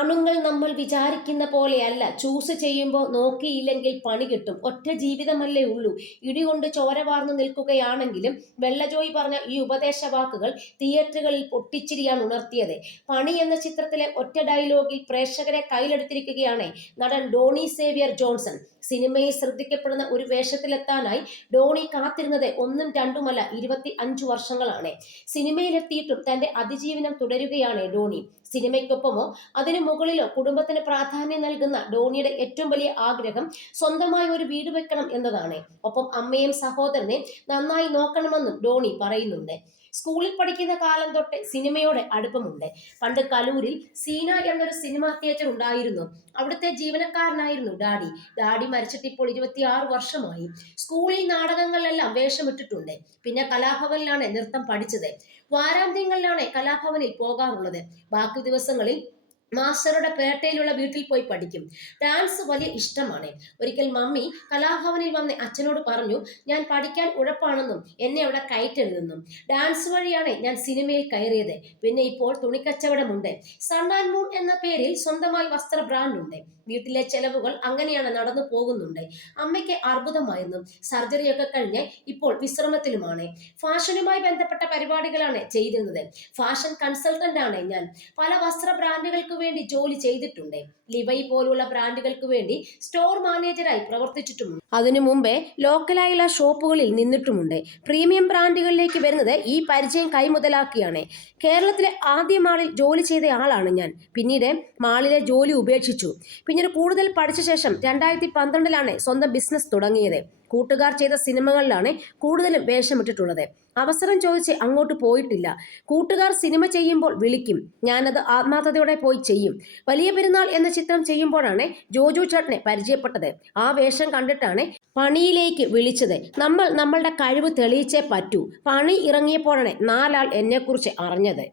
ആണുങ്ങൾ നമ്മൾ വിചാരിക്കുന്ന പോലെയല്ല. ചൂസ് ചെയ്യുമ്പോൾ നോക്കിയില്ലെങ്കിൽ പണി കിട്ടും. ഒറ്റ ജീവിതമല്ലേ ഉള്ളൂ. ഇടികൊണ്ട് ചോര വാർന്നു നിൽക്കുകയാണെങ്കിലും വെള്ളജോയി പറഞ്ഞ ഈ ഉപദേശ വാക്കുകൾ തിയേറ്ററുകളിൽ പൊട്ടിച്ചിരിയാണ് ഉണർത്തിയത്. പണി എന്ന ചിത്രത്തിലെ ഒറ്റ ഡയലോഗിൽ പ്രേക്ഷകരെ കയ്യിലെടുത്തിരിക്കുകയാണ് നടൻ ഡോണി സേവ്യർ ജോൺസൺ. സിനിമയിൽ ശ്രദ്ധിക്കപ്പെടുന്ന ഒരു വേഷത്തിലെത്താനായി ഡോണി കാത്തിരുന്നത് ഒന്നും രണ്ടുമല്ല 25 വർഷങ്ങളാണ്. സിനിമയിലെത്തിയിട്ടും തന്റെ അതിജീവനം തുടരുകയാണ് ഡോണി. സിനിമയ്ക്കൊപ്പമോ അതിനു മുകളിലോ കുടുംബത്തിന് പ്രാധാന്യം നൽകുന്ന ഡോണിയുടെ ഏറ്റവും വലിയ ആഗ്രഹം സ്വന്തമായി ഒരു വീട് വെക്കണം എന്നതാണ്. ഒപ്പം അമ്മയും സഹോദരനെ നന്നായി നോക്കണമെന്നും ഡോണി പറയുന്നുണ്ട്. സ്കൂളിൽ പഠിക്കുന്ന കാലം തൊട്ട് സിനിമയോടെ അടുപ്പമുണ്ട്. പണ്ട് കലൂരിൽ സീന എന്നൊരു സിനിമാ തിയേറ്റർ ഉണ്ടായിരുന്നു. അവിടുത്തെ ജീവനക്കാരനായിരുന്നു ഡാഡി മരിച്ചിട്ട് ഇപ്പോൾ 26 വർഷമായി. സ്കൂളിൽ നാടകങ്ങളിലെല്ലാം വേഷമിട്ടിട്ടുണ്ട്. പിന്നെ കലാഭവനിലാണ് നൃത്തം പഠിച്ചത്. വാരാന്ത്യങ്ങളിലാണ് കലാഭവനിൽ പോകാറുള്ളത്. ബാക്കി ദിവസങ്ങളിൽ മാസ്റ്ററുടെ പേട്ടയിലുള്ള വീട്ടിൽ പോയി പഠിക്കും. ഡാൻസ് വലിയ ഇഷ്ടമാണ്. ഒരിക്കൽ മമ്മി കലാഭവനിൽ വന്ന് അച്ഛനോട് പറഞ്ഞു, ഞാൻ പഠിക്കാൻ ഉഴപ്പാണെന്നും എന്നെ അവിടെ കയറ്റരുതെന്നും. ഡാൻസ് വഴിയാണ് ഞാൻ സിനിമയിൽ കയറിയത്. പിന്നെ ഇപ്പോൾ തുണിക്കച്ചവടമുണ്ട്. സൺ ആൻഡ് മൂൺ എന്ന പേരിൽ സ്വന്തമായി വസ്ത്ര ബ്രാൻഡുണ്ട്. വീട്ടിലെ ചെലവുകൾ അങ്ങനെയാണ് നടന്നു പോകുന്നുണ്ട്. അമ്മയ്ക്ക് അർബുദമായിരുന്നു. സർജറിയൊക്കെ കഴിഞ്ഞ് ഇപ്പോൾ വിശ്രമത്തിലുമാണ്. ഫാഷനുമായി ബന്ധപ്പെട്ട പരിപാടികളാണ് ചെയ്തിരുന്നത്. ഫാഷൻ കൺസൾട്ടന്റ് ആണ് ഞാൻ. പല വസ്ത്ര ബ്രാൻഡുകൾക്ക് വേണ്ടി ജോലി ചെയ്തിട്ടുണ്ട്. ലിവൈ പോലുള്ള ബ്രാൻഡുകൾക്ക് വേണ്ടി സ്റ്റോർ മാനേജറായി പ്രവർത്തിച്ചിട്ടുമുണ്ട്. അതിനു മുമ്പേ ലോക്കലായുള്ള ഷോപ്പുകളിൽ നിന്നിട്ടുമുണ്ട്. പ്രീമിയം ബ്രാൻഡുകളിലേക്ക് വരുന്നത് ഈ പരിചയം കൈമുതലാക്കിയാണ്. കേരളത്തിലെ ആദ്യ മാളിൽ ജോലി ചെയ്ത ആളാണ് ഞാൻ. പിന്നീട് മാളിലെ ജോലി ഉപേക്ഷിച്ചു. പിന്നീട് കൂടുതൽ പഠിച്ച ശേഷം 2012 സ്വന്തം ബിസിനസ് തുടങ്ങിയത്. കൂട്ടുകാർ ചെയ്ത സിനിമകളിലാണ് കൂടുതലും വേഷമിട്ടിട്ടുള്ളത്. അവസരം ചോദിച്ച് അങ്ങോട്ട് പോയിട്ടില്ല. കൂട്ടുകാർ സിനിമ ചെയ്യുമ്പോൾ വിളിക്കും, ഞാനത് ആത്മാർത്ഥതയോടെ പോയി ചെയ്യും. വലിയ പെരുന്നാൾ എന്ന ചിത്രം ചെയ്യുമ്പോഴാണ് ജോജു ചേട്ടനെ പരിചയപ്പെട്ടത്. ആ വേഷം കണ്ടിട്ടാണ് പണിയിലേക്ക് വിളിച്ചത്. നമ്മളുടെ കഴിവ് തെളിയിച്ചേ പറ്റൂ. പണി ഇറങ്ങിയപ്പോഴാണ് 4 ആൾ എന്നെക്കുറിച്ച് അറിഞ്ഞത്.